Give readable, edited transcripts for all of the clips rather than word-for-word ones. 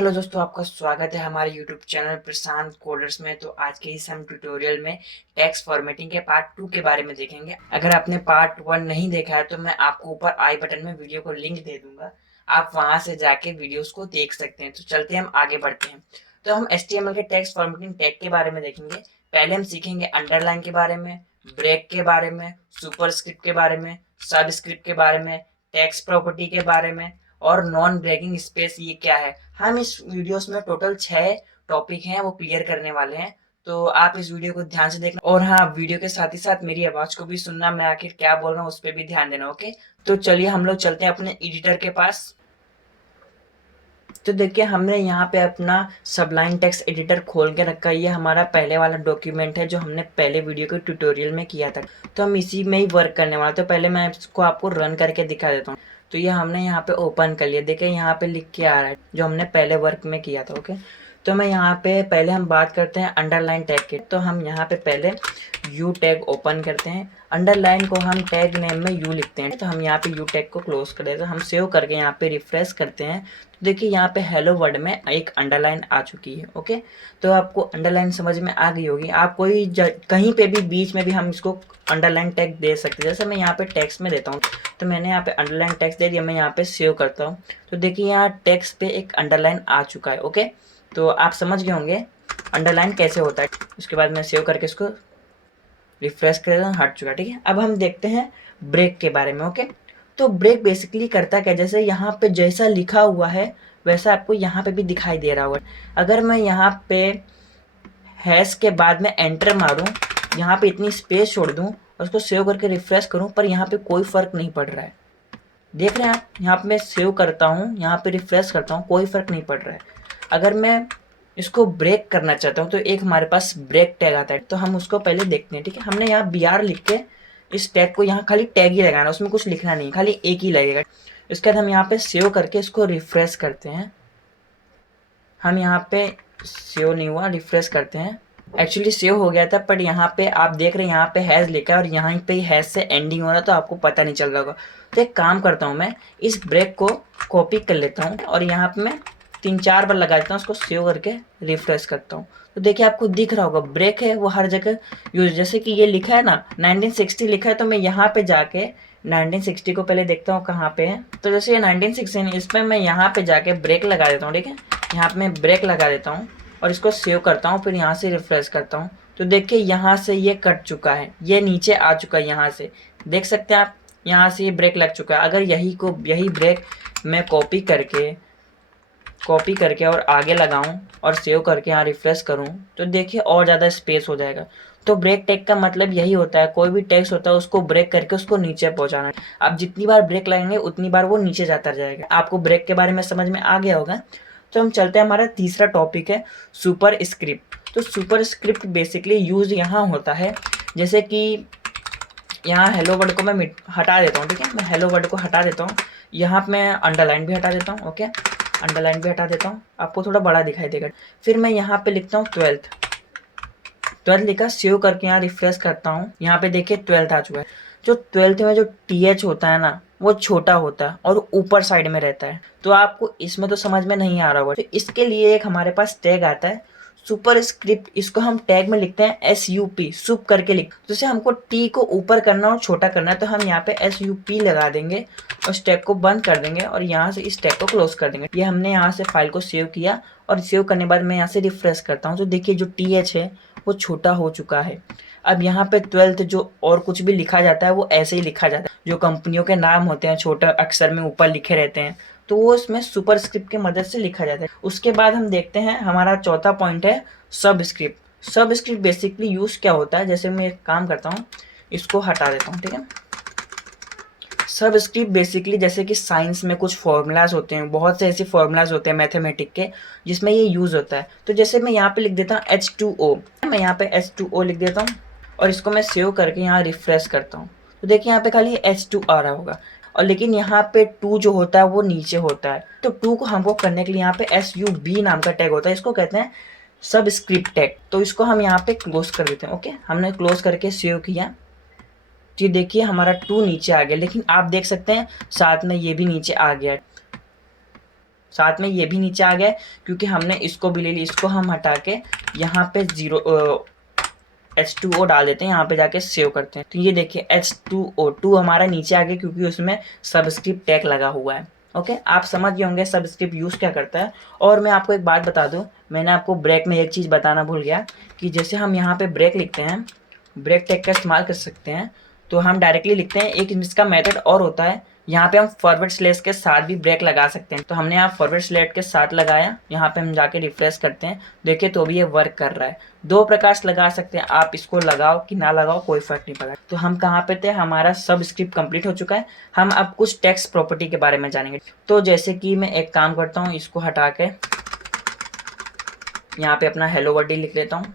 Hello दोस्तों, आपका स्वागत है हमारे यूट्यूब चैनल प्रशांत कोडर्स में। तो आज के इस हम ट्यूटोरियल में टेक्स्ट फॉर्मेटिंग के पार्ट 2 के बारे में देखेंगे। अगर आपने पार्ट 1 नहीं देखा है तो मैं आपको ऊपर आई बटन में वीडियो को लिंक दे दूंगा, आप वहां से जाके वीडियोस को देख सकते हैं। तो चलते हैं, हम आगे बढ़ते हैं। तो हम HTML के टेक्स्ट फॉर्मेटिंग टैग के बारे में देखेंगे। पहले हम सीखेंगे अंडरलाइन के बारे में, ब्रेक के बारे में, सुपरस्क्रिप्ट के बारे में, सबस्क्रिप्ट के बारे में, टेक्स्ट प्रॉपर्टी के बारे में और नॉन ब्रेकिंग स्पेस ये क्या है। हम इस वीडियोस में टोटल 6 टॉपिक हैं वो क्लियर करने वाले हैं। तो आप इस वीडियो को ध्यान से देखना और हाँ, वीडियो के साथ ही साथ मेरी आवाज को भी सुनना, मैं आखिर क्या बोल रहा हूँ उस पर भी ध्यान देना। ओके, तो चलिए हम लोग चलते हैं अपने एडिटर के पास। तो देखिए, हमने यहाँ पे अपना सबलाइन टेक्स्ट एडिटर खोल के रखा है। ये हमारा पहले वाला डॉक्यूमेंट है जो हमने पहले वीडियो के ट्यूटोरियल में किया था। तो हम इसी में ही वर्क करने वाले। तो पहले मैं इसको आपको रन करके दिखा देता हूँ। तो ये हमने यहाँ पे ओपन कर लिया। देखिए यहाँ पे लिख के आ रहा है जो हमने पहले वर्क में किया था। ओके, तो मैं यहाँ पे पहले हम बात करते हैं अंडरलाइन टैग की। तो हम यहाँ पे पहले यू टैग ओपन करते हैं। अंडरलाइन को हम टैग नेम में यू लिखते हैं। तो हम यहाँ पे यू टैग को क्लोज कर देते हैं। हम सेव करके यहाँ पे रिफ्रेश करते हैं। तो देखिए यहाँ पे हेलो वर्ड में एक अंडरलाइन आ चुकी है। ओके, तो आपको अंडरलाइन समझ में आ गई होगी। आप कोई कहीं पे भी बीच में भी हम इसको अंडरलाइन टैग दे सकते हैं। जैसे मैं यहाँ पे टेक्स्ट में देता हूँ, तो मैंने यहाँ पे अंडरलाइन टेक्स्ट दे दिया। मैं यहाँ पे सेव करता हूँ तो देखिए यहाँ टेक्स्ट पे एक अंडरलाइन आ चुका है। ओके, तो आप समझ गए होंगे अंडरलाइन कैसे होता है। उसके बाद मैं सेव करके इसको रिफ्रेश कर देता हूँ, हट चुका। ठीक है, अब हम देखते हैं ब्रेक के बारे में। ओके, तो ब्रेक बेसिकली करता क्या, जैसे यहाँ पे जैसा लिखा हुआ है वैसा आपको यहाँ पे भी दिखाई दे रहा होगा। अगर मैं यहाँ पे हैश के बाद में एंटर मारूं, यहाँ पे इतनी स्पेस छोड़ दूं और उसको सेव करके रिफ्रेश करूं, पर यहाँ पे कोई फर्क नहीं पड़ रहा है। देख रहे हैं आप, यहाँ पे मैं सेव करता हूँ, यहाँ पे रिफ्रेश करता हूँ, कोई फर्क नहीं पड़ रहा है। अगर मैं इसको ब्रेक करना चाहता हूँ तो एक हमारे पास ब्रेक टैग आता है। तो हम उसको पहले देखते हैं। ठीक है, हमने यहाँ BR लिख के इस टैग को, यहाँ खाली टैग ही लगाना, उसमें कुछ लिखना नहीं, खाली एक ही लगेगा। इसके बाद हम यहाँ पे सेव करके इसको रिफ्रेश करते हैं। हम यहाँ पे सेव नहीं हुआ, रिफ्रेश करते हैं। एक्चुअली सेव हो गया था, बट यहाँ पे आप देख रहे हैं यहाँ पे हैज लिखा है और यहाँ पे हैज से एंडिंग हो रहा है, तो आपको पता नहीं चल रहा होगा। तो एक काम करता हूँ, मैं इस ब्रेक को कॉपी कर लेता हूँ और यहाँ पे मैं 3-4 बार लगा देता हूँ, उसको सेव करके रिफ्रेश करता हूँ। तो देखिए आपको दिख रहा होगा ब्रेक है वो हर जगह यूज। जैसे कि ये लिखा है ना 1960 लिखा है, तो मैं यहाँ पे जाके 1960 को पहले देखता हूँ कहाँ पे है। तो जैसे ये 1960 इसमें मैं यहाँ पे जाके ब्रेक लगा देता हूँ। ठीक है, यहाँ पे मैं ब्रेक लगा देता हूँ और इसको सेव करता हूँ, फिर यहाँ से रिफ्रेश करता हूँ। तो देखिए यहाँ से ये कट चुका है, ये नीचे आ चुका है। यहाँ से देख सकते हैं आप, यहाँ से ये ब्रेक लग चुका है। अगर यही ब्रेक मैं कॉपी करके और आगे लगाऊं और सेव करके यहाँ रिफ्रेश करूं, तो देखिए और ज़्यादा स्पेस हो जाएगा। तो ब्रेक टैग का मतलब यही होता है, कोई भी टेक्स्ट होता है उसको ब्रेक करके उसको नीचे पहुंचाना। आप जितनी बार ब्रेक लगाएंगे उतनी बार वो नीचे जाता जाएगा। आपको ब्रेक के बारे में समझ में आ गया होगा। तो हम चलते हैं, हमारा तीसरा टॉपिक है सुपर स्क्रिप्ट। तो सुपर स्क्रिप्ट बेसिकली यूज यहाँ होता है, जैसे कि यहाँ हेलो वर्ड को मैं हटा देता हूँ। ठीक है, मैं हेलो वर्ड को हटा देता हूँ, यहाँ पे मैं अंडरलाइन भी हटा देता हूँ। ओके, अंडरलाइन भी हटा देता हूँ, आपको थोड़ा बड़ा दिखाई देगा। फिर मैं यहाँ पे लिखता हूँ 12th लिखा, सेव करके यहाँ रिफ्रेश करता हूँ। यहाँ पे देखिए 12th आ चुका है। जो 12th में जो TH होता है ना, वो छोटा होता है और ऊपर साइड में रहता है। तो आपको इसमें तो समझ में नहीं आ रहा होगा। तो इसके लिए एक हमारे पास टैग आता है सुपर स्क्रिप्ट। इसको हम टैग में लिखते हैं SUP, सुप करके लिख। जैसे हमको T को ऊपर करना और छोटा करना है, तो हम यहाँ पे SUP लगा देंगे और इस टैग को बंद कर देंगे और यहाँ से इस टैग को क्लोज कर देंगे। ये हमने यहाँ से फाइल को सेव किया और सेव करने के बाद मैं यहाँ से रिफ्रेश करता हूँ, तो देखिए जो TH है वो छोटा हो चुका है। अब यहाँ पे 12th जो और कुछ भी लिखा जाता है वो ऐसे ही लिखा जाता है। जो कंपनियों के नाम होते हैं छोटे अक्षर में ऊपर लिखे रहते हैं, तो वो इसमें सुपर स्क्रिप्ट की मदद से लिखा जाता है। उसके बाद हम देखते हैं, हमारा चौथा पॉइंट है सब स्क्रिप्ट। सब स्क्रिप्ट बेसिकली यूज क्या होता है, जैसे मैं एक काम करता हूँ, इसको हटा देता हूँ। ठीक है, सब स्क्रिप्ट बेसिकली जैसे कि साइंस में कुछ फॉर्मूलाज होते हैं, बहुत से ऐसे फॉर्मूलाज होते हैं मैथमेटिक के जिसमें ये यूज होता है। तो जैसे मैं यहाँ पे लिख देता हूँ H2O, मैं यहाँ पे H2O लिख देता हूँ और इसको मैं सेव करके यहाँ रिफ्रेश करता हूँ। तो देखिए यहाँ पे खाली H2 आ रहा होगा, और लेकिन यहाँ पे 2 जो होता है वो नीचे होता है। तो 2 को हमको करने के लिए यहाँ पे SUB नाम का टैग होता है, इसको कहते हैं सब स्क्रिप्ट टैग। तो इसको हम यहाँ पे क्लोज कर देते हैं। ओके, हमने क्लोज करके सेव किया। ये देखिए हमारा 2 नीचे आ गया, लेकिन आप देख सकते हैं साथ में ये भी नीचे आ गया। साथ में ये भी नीचे आ गया क्योंकि हमने इसको भी ले ली। इसको हम हटा के यहाँ पे H2O डाल देते हैं, यहाँ पे जाके सेव करते हैं। तो ये देखिए H2O2 हमारा नीचे आ गया क्योंकि उसमें सबस्क्रिप्ट टैग लगा हुआ है। ओके, आप समझ गए होंगे सबस्क्रिप्ट यूज़ क्या करता है। और मैं आपको एक बात बता दूं, मैंने आपको ब्रेक में एक चीज़ बताना भूल गया कि जैसे हम यहाँ पे ब्रेक लिखते हैं, ब्रेक टैग का इस्तेमाल कर सकते हैं। तो हम डायरेक्टली लिखते हैं, एक इसका मेथड और होता है, यहाँ पे हम फॉरवर्ड स्लैश के साथ भी ब्रेक लगा सकते हैं। तो हमने यहाँ फॉरवर्ड स्लैश के साथ लगाया, यहाँ पे हम जाके रिफ्रेश करते हैं, देखिए तो भी ये वर्क कर रहा है। दो प्रकार से लगा सकते हैं, आप इसको लगाओ कि ना लगाओ कोई फर्क नहीं पड़ा। तो हम कहाँ पे थे, हमारा सब स्क्रिप्ट कंप्लीट हो चुका है। हम अब कुछ टेक्स्ट प्रॉपर्टी के बारे में जानेंगे। तो जैसे कि मैं एक काम करता हूँ, इसको हटा के यहाँ पे अपना हेलो वर्ल्ड लिख लेता हूँ।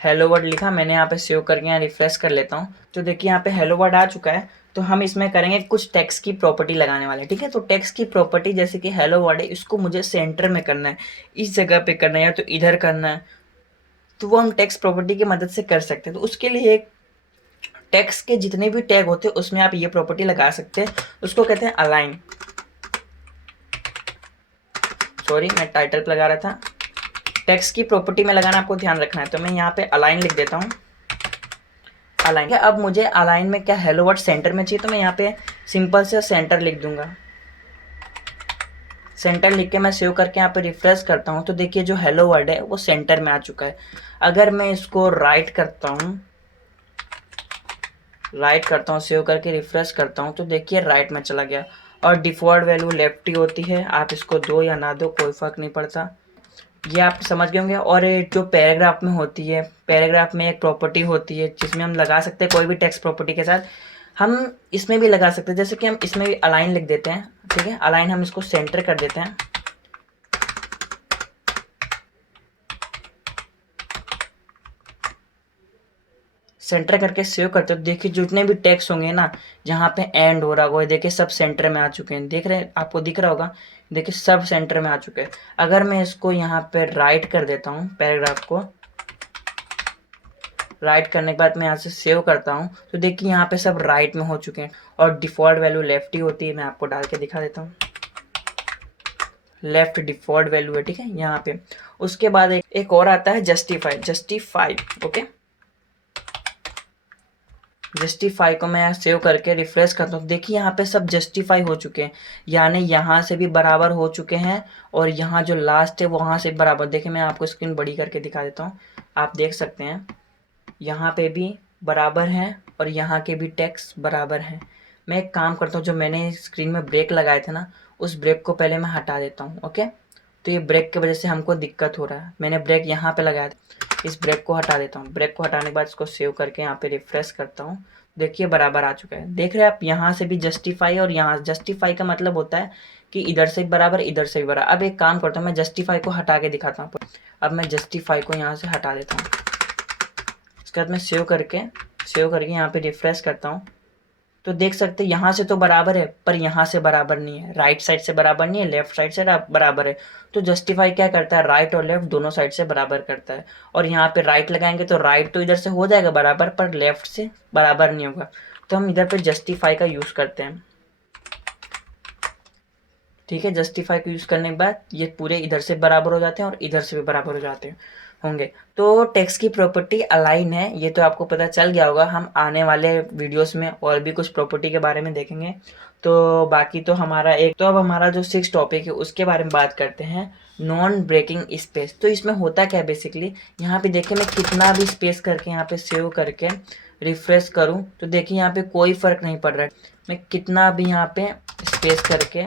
हेलो वर्ड लिखा मैंने, यहाँ पे सेव करके यहाँ रिफ्रेश कर लेता हूँ। तो देखिए यहाँ पे हेलो वर्ड आ चुका है। तो हम इसमें करेंगे कुछ टेक्स्ट की प्रॉपर्टी लगाने वाले, ठीक है। तो टेक्स्ट की प्रॉपर्टी जैसे कि हेलो वर्ड है, इसको मुझे सेंटर में करना है, इस जगह पे करना है या तो इधर करना है, तो वो हम टेक्स्ट प्रॉपर्टी की मदद से कर सकते हैं। तो उसके लिए एक टेक्स्ट के जितने भी टैग होते हैं उसमें आप ये प्रॉपर्टी लगा सकते हैं, उसको कहते हैं अलाइन। सॉरी, मैं टाइटल पे लगा रहा था। टेक्स्ट की प्रॉपर्टी में लगाना आपको ध्यान रखना है। तो मैं यहाँ पे अलाइन लिख देता हूँ, अलाइन। अब मुझे अलाइन में क्या हेलो वर्ड सेंटर में चाहिए, तो मैं यहाँ पे सिंपल से सेंटर लिख दूंगा। सेंटर लिख के मैं सेव करके यहाँ पे रिफ्रेश करता हूँ, तो देखिए जो हेलो वर्ड है वो सेंटर में आ चुका है। अगर मैं इसको राइट करता हूँ, सेव करके रिफ्रेश करता हूँ, तो देखिए राइट में चला गया। और डिफ़ॉल्ट वैल्यू लेफ्ट ही होती है, आप इसको दो या ना दो कोई फर्क नहीं पड़ता, ये आप समझ गए होंगे। और जो पैराग्राफ में होती है, पैराग्राफ में एक प्रॉपर्टी होती है जिसमें हम लगा सकते हैं कोई भी टेक्स्ट प्रॉपर्टी के साथ, हम इसमें भी लगा सकते हैं। जैसे कि हम इसमें भी अलाइन लिख देते हैं, ठीक है। अलाइन हम इसको सेंटर कर देते हैं, सेंटर करके सेव करते हो। देखिए जितने भी टेक्स्ट होंगे ना, जहाँ पे एंड हो रहा होगा, देखिए सब सेंटर में आ चुके हैं। देख रहे हैं, आपको दिख रहा होगा, देखिए सब सेंटर में आ चुके हैं। अगर मैं इसको यहाँ पे राइट कर देता हूँ, पैराग्राफ को राइट करने के बाद मैं यहाँ से सेव करता हूँ, तो देखिए यहाँ पे सब राइट में हो चुके हैं। और डिफ़ॉल्ट वैल्यू लेफ्ट ही होती है, मैं आपको डाल के दिखा देता हूँ। लेफ्ट डिफ़ॉल्ट वैल्यू है, ठीक है, यहाँ पे। उसके बाद एक और आता है जस्टिफाई, ओके। जस्टिफाई को मैं सेव करके रिफ्रेश करता हूँ, देखिए यहाँ पे सब जस्टिफाई हो चुके हैं, यानी यहाँ से भी बराबर हो चुके हैं और यहाँ जो लास्ट है वहाँ से बराबर। देखिए मैं आपको स्क्रीन बड़ी करके दिखा देता हूँ, आप देख सकते हैं यहाँ पे भी बराबर हैं और यहाँ के भी टेक्स्ट बराबर हैं। मैं एक काम करता हूँ, जो मैंने स्क्रीन में ब्रेक लगाए थे ना, उस ब्रेक को पहले मैं हटा देता हूँ, ओके। तो ये ब्रेक की वजह से हमको दिक्कत हो रहा है, मैंने ब्रेक यहाँ पे लगाया था, इस ब्रेक को हटा देता हूँ। ब्रेक को हटाने के बाद इसको सेव करके यहाँ पे रिफ्रेश करता हूँ, देखिए बराबर आ चुका है। देख रहे हैं आप, यहाँ से भी जस्टिफाई और यहाँ जस्टिफाई का मतलब होता है कि इधर से बराबर इधर से भी बराबर। अब एक काम करता हूँ, मैं जस्टिफाई को हटा के दिखाता हूँ। अब मैं जस्टिफाई को यहाँ से हटा देता हूँ, उसके बाद मैं सेव करके यहाँ पे रिफ्रेश करता हूँ, तो देख सकते हैं यहाँ से तो बराबर है पर यहाँ से बराबर नहीं है, राइट साइड से बराबर नहीं है, लेफ्ट साइड से बराबर है। तो जस्टिफाई क्या करता है, राइट और लेफ्ट दोनों साइड से बराबर करता है। और यहाँ पे राइट लगाएंगे तो राइट तो इधर से हो जाएगा बराबर, पर लेफ्ट से बराबर नहीं होगा। तो हम इधर पे जस्टिफाई का यूज़ करते हैं, ठीक है। जस्टिफाई को यूज़ करने के बाद ये पूरे इधर से बराबर हो जाते हैं और इधर से भी बराबर हो जाते हैं होंगे। तो टेक्स्ट की प्रॉपर्टी अलाइन है, ये तो आपको पता चल गया होगा। हम आने वाले वीडियोस में और भी कुछ प्रॉपर्टी के बारे में देखेंगे। तो बाकी तो अब हमारा जो 6 टॉपिक है उसके बारे में बात करते हैं, नॉन ब्रेकिंग स्पेस। तो इसमें होता क्या है बेसिकली, यहाँ पे देखिए मैं कितना भी स्पेस करके यहाँ पे सेव करके रिफ्रेश करूँ, तो देखिए यहाँ पे कोई फ़र्क नहीं पड़ रहा है। मैं कितना भी यहाँ पे स्पेस करके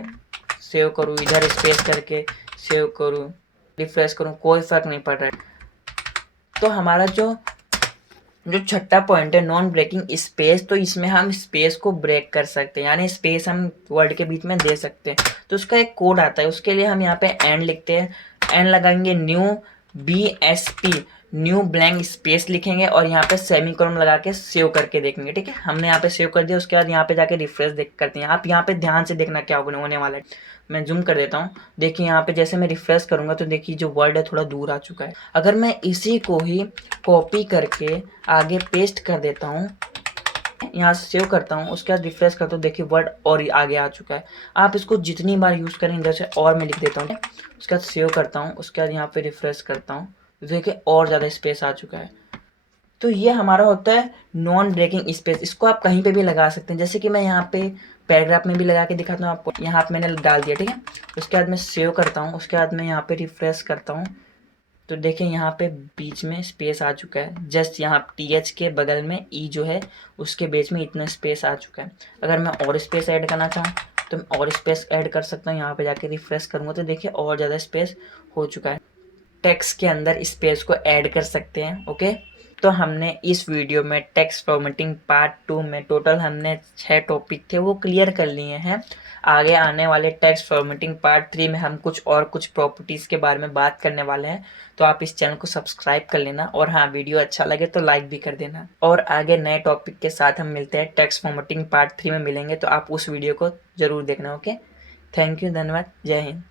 सेव करूँ, इधर स्पेस करके सेव करूँ, रिफ्रेश करूँ, कोई फ़र्क नहीं पड़ रहा है। तो हमारा जो छठा पॉइंट है नॉन ब्रेकिंग स्पेस, तो इसमें हम स्पेस को ब्रेक कर सकते हैं, यानी स्पेस हम वर्ड के बीच में दे सकते हैं। तो उसका एक कोड आता है, उसके लिए हम यहाँ पे एंड लिखते हैं, एंड लगाएंगे new BSP, new blank space लिखेंगे और यहाँ पे सेमीकोलन लगा के सेव करके देखेंगे, ठीक है। हमने यहाँ पे सेव कर दिया, उसके बाद यहाँ पे जाके रिफ्रेश करते हैं। आप यहाँ पे ध्यान से देखना क्या होने वाला है। मैं जूम कर देता हूँ, देखिए यहाँ पे जैसे मैं रिफ्रेश करूँगा तो देखिए जो वर्ड है थोड़ा दूर आ चुका है। अगर मैं इसी को ही कॉपी करके आगे पेस्ट कर देता हूँ, यहाँ से सेव करता हूँ, उसके बाद रिफ्रेश करता हूँ, देखिए वर्ड और आगे आ चुका है। आप इसको जितनी बार यूज़ करें, जैसे और मैं लिख देता हूँ, उसके बाद सेव करता हूँ, उसके बाद यहाँ पे रिफ्रेश करता हूँ, देखिए और ज़्यादा स्पेस आ चुका है। तो ये हमारा होता है नॉन ब्रेकिंग स्पेस। इसको आप कहीं पे भी लगा सकते हैं, जैसे कि मैं यहाँ पे पैराग्राफ में भी लगा के दिखाता हूँ आपको। यहाँ पे मैंने डाल दिया, ठीक है। उसके बाद मैं सेव करता हूँ, उसके बाद मैं यहाँ पे रिफ्रेश करता हूँ, तो देखिए यहाँ पे बीच में स्पेस आ चुका है। जस्ट यहाँ TH के बगल में E जो है उसके बीच में इतना स्पेस आ चुका है। अगर मैं और स्पेस ऐड करना चाहूँ तो मैं और स्पेस ऐड कर सकता हूँ। यहाँ पे जाके रिफ्रेश करूँगा तो देखिए और ज़्यादा स्पेस हो चुका है। टेक्स्ट के अंदर स्पेस को ऐड कर सकते हैं, ओके। तो हमने इस वीडियो में टेक्स्ट फॉर्मेटिंग पार्ट 2 में टोटल हमने 6 टॉपिक थे वो क्लियर कर लिए हैं। आगे आने वाले टेक्स्ट फॉर्मेटिंग पार्ट 3 में हम कुछ प्रॉपर्टीज़ के बारे में बात करने वाले हैं। तो आप इस चैनल को सब्सक्राइब कर लेना, और हाँ, वीडियो अच्छा लगे तो लाइक भी कर देना। और आगे नए टॉपिक के साथ हम मिलते हैं, टेक्स्ट फॉर्मेटिंग पार्ट 3 में मिलेंगे, तो आप उस वीडियो को ज़रूर देखना, ओके। थैंक यू, धन्यवाद, जय हिंद।